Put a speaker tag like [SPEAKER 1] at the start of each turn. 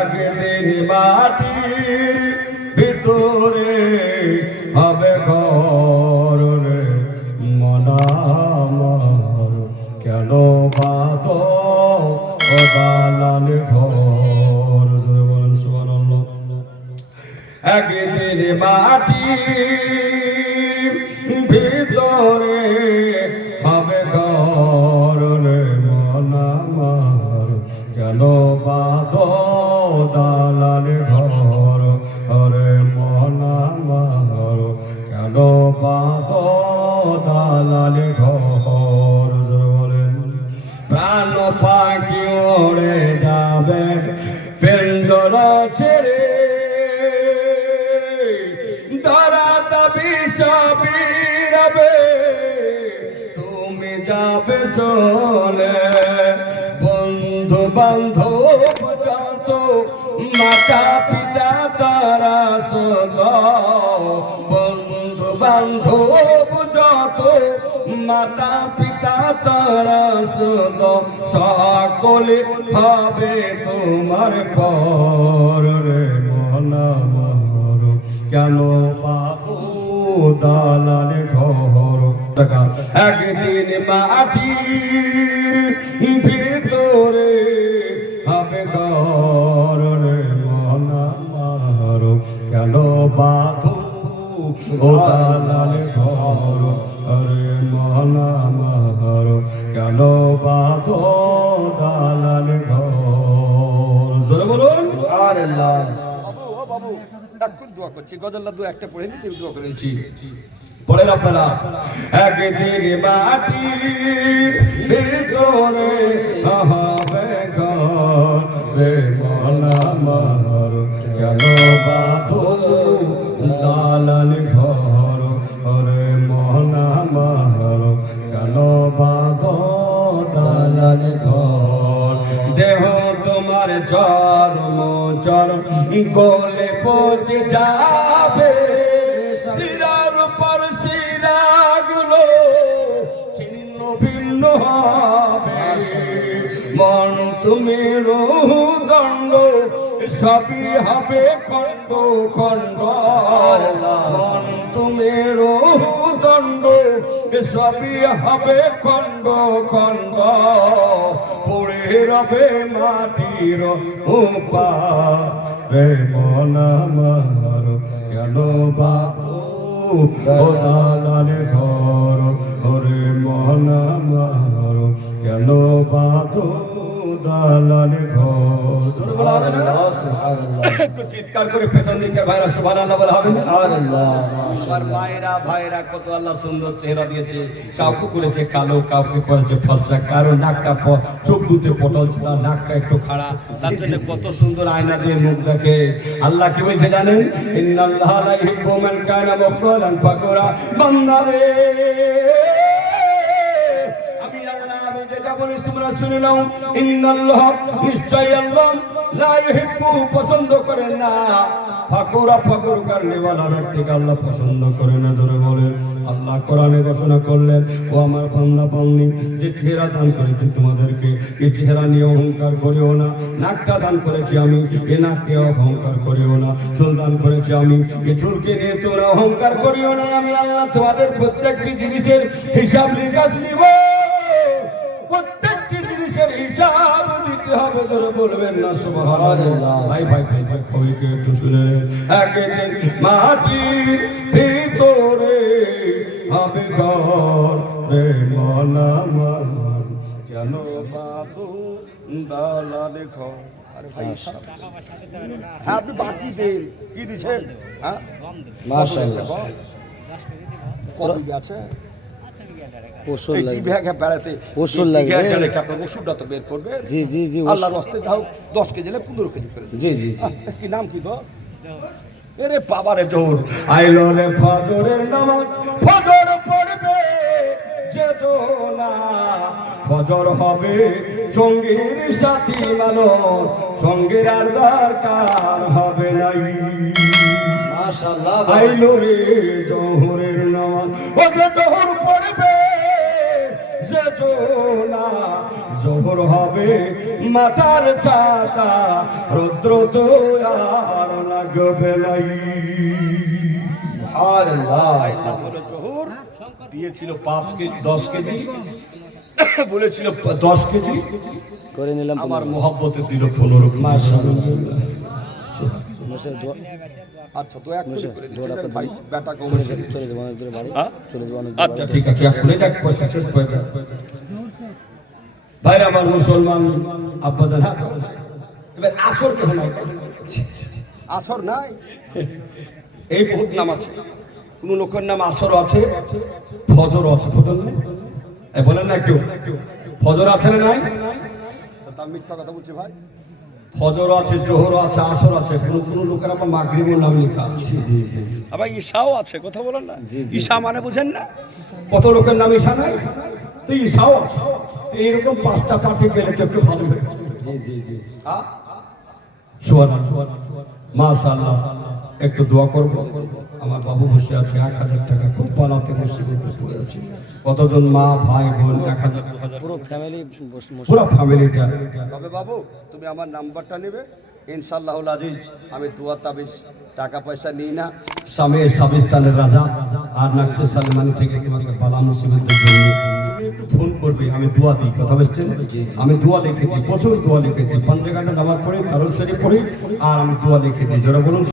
[SPEAKER 1] একদিন মাটির ভিতরে হবে ঘর রে। মনামার কেন বাদ ও দালান ঘর? বলেন, সুবহানাল্লাহ। একদিন মাটি দালাল ঘর বলেন। প্রাণ পাখি ওড়ে যাবে, পেন্ডর ছেড়ে। ধরাটা বিষাবিরাবে তুমি যাবে চলে। বন্ধু বান্ধব যত মাতা পিতা তারা সদ বান্ধব যত মাতা পিতা তারা সুদ সকলে হবে তোমার পর রে মনামর কেন বাবু দালাল ঘর? একদিন মাটির
[SPEAKER 2] এখন দোয়া করছি। গজল্লা দু একটা পড়ে নিতে দোয়া করেছি
[SPEAKER 1] পড়েন আপনারা, একদিন মাটি ভিতরে হবে ঘর রে মনা মার কেন বাঁধো চরম চরম গোলে পচে যাবে। শিরার পর শিরাগুলো ছিন্ন ভিন্ন হবে। মন তুমি দণ্ড সবই হবে খণ্ড খণ্ড। মন তুমি দণ্ড সবই হবে খণ্ড খণ্ড। পড়ে রবে মাটির উপা রে মন আমার কেন বাবু ও দালাল চিৎকার করে পেছন দিকে ভাইরা সুবহানাল্লাহ বলা হবে আমার মায়েরা ভাইরা কত আল্লাহ সুন্দর চেহারা দিয়েছে। কাউকে করেছে কালো কাউকে করেছে ফসা কারও নাকটা চোখ দুতে পটল ছাড়া নাকটা একটু খাড়া। তার জন্য কত সুন্দর আয়না দিয়ে মুখ দেখে। আল্লাহ কি বলছে জানেন? ইন্নাল্লাহ লা ইউহিব্বু মান কানা মুখতালান ফাকুরা। বান্দারে! বলিস, তোমরা শুনে নাও, ইন্নাল্লাহ নিশ্চয় আল্লাহ লা ইউহিব্বু, পছন্দ করেন না। ফাকুরা ফাকুর কারণেওয়ালা ব্যক্তিকে আল্লাহ পছন্দ করে না ধরে বলেন। আল্লাহ কোরআনে ঘোষণা করলেন, ও আমার বান্দা, বান্দি, যে চেহারা দান করেছি তোমাদেরকে এই চেহারা নিয়ে অহংকার করিও না। নাকটা দান করেছি আমি, এ নাককে অহংকার করিও না। চুল দান করেছি আমি, এ চুলকে নিয়ে তোমরা অহংকার করিও না। আমি আল্লাহ তোমাদের প্রত্যেকটি জিনিসের হিসাব নিকাশ নিব। হবে ধরে বলবেন না সুবহানাল্লাহ? ভাই ভাই ভাই ভাই কবিকে একটু শুনে। একদিন মাটির ভিতরে হবে ঘর রে মনা মান কেন ঘর?
[SPEAKER 2] আরে ভাই হ্যাঁ আপনি বাকি দেন। কি দিচ্ছেন? হ্যাঁ? কত আছে?
[SPEAKER 3] ওষুধ লাগবে।
[SPEAKER 2] বিঘা গেলে
[SPEAKER 3] ওষুধ লাগবে।
[SPEAKER 2] আপনার ওষুধটা তো বের করবে?
[SPEAKER 3] জি জি জি
[SPEAKER 2] আল্লাহর যাও দশ কেজি হলে পনেরো কেজি করে
[SPEAKER 3] জি জি জি
[SPEAKER 2] কি নাম কি গো? এরে বাবারে
[SPEAKER 1] জোর। আইলো রে ফজরের নামাজ ফজর পড়বে যেত না। ফজর হবে সঙ্গীর সাথী মানুষ সঙ্গীর আর দরকার হবে নাই।
[SPEAKER 3] মাশাআল্লাহ
[SPEAKER 1] আইলো রে জোহরের নামাজ। ও যে জোহর পড়বে যেত না জোহর হবে মাথার চাতা রুদ্র তো আর লাগবে নাই। দিয়েছিল পাঁচ কেজি দশ কেজি। বলেছিল দশ কেজি?
[SPEAKER 3] করে নিলাম
[SPEAKER 1] আমার মোহাব্বতে দিল পনেরো
[SPEAKER 2] আচ্ছা তো এক করে ভাই।
[SPEAKER 3] চলে যাবে চলে যাব অনেক দূরে বাড়ি।
[SPEAKER 1] হ্যাঁ?
[SPEAKER 3] চলে যাব অনেক
[SPEAKER 1] আচ্ছা ঠিক আছে এখনই যাক পয়সা শেষ পয়সা। ভাই আমার মুসলমান আব্বাদান হাত এবার আসর কেন নাই
[SPEAKER 2] আসর নাই।
[SPEAKER 1] এই বহুত নাম আছে। কোন লোকের নাম আসর আছে ফজর আছে ফজর নেই। বলেন না একটু। ফজর আছে না নাই?
[SPEAKER 2] তার মিথ্যা কথা বলছি ভাই।
[SPEAKER 1] ফজর আছে জোহর আছে আসর আছে কোন কোন লোকের আবার মাগরিবের নাম লেখা আছে।
[SPEAKER 3] জি জি
[SPEAKER 1] আবার ঈশাও আছে কথা বলেন না। ঈশা মানে বুঝেন না? কত লোকের নাম ঈশা নাই? তো ঈশাও আছে। তো এইরকম পাঁচটা পার্টি পেলে তো একটু ভালো হতো।
[SPEAKER 3] জি জি জি।
[SPEAKER 1] সোয়ানা মাশাআল্লাহ। একটু দোয়া করব। আমার বাবু বসে আছে এক হাজার টাকা খুব পালাতে মুসিবত পড়ে আছে কতজন মা ভাই বোন এক হাজার
[SPEAKER 3] পুরো ফ্যামিলি
[SPEAKER 1] পুরো ফ্যামিলিটা
[SPEAKER 2] তবে বাবু তুমি আমার নাম্বারটা নেবে। ইনশাল্লাহ আজিজ আমি দুয়া তাবিজ টাকা পয়সা নিই না।
[SPEAKER 1] স্বামী সাবিস্তানের রাজা আর নাকশে সালমানি থেকে তোমাকে বালা মুসিবতের জন্য ফোন করবে আমি দোয়া দিই কথা বলছেন আমি দোয়া লিখে দিই প্রচুর দোয়া লিখে দিই। পাঞ্জাগাটা নামাজ পড়ি কারোর শরীফ পড়ি আর আমি দোয়া লিখে দিই। যারা বলুন।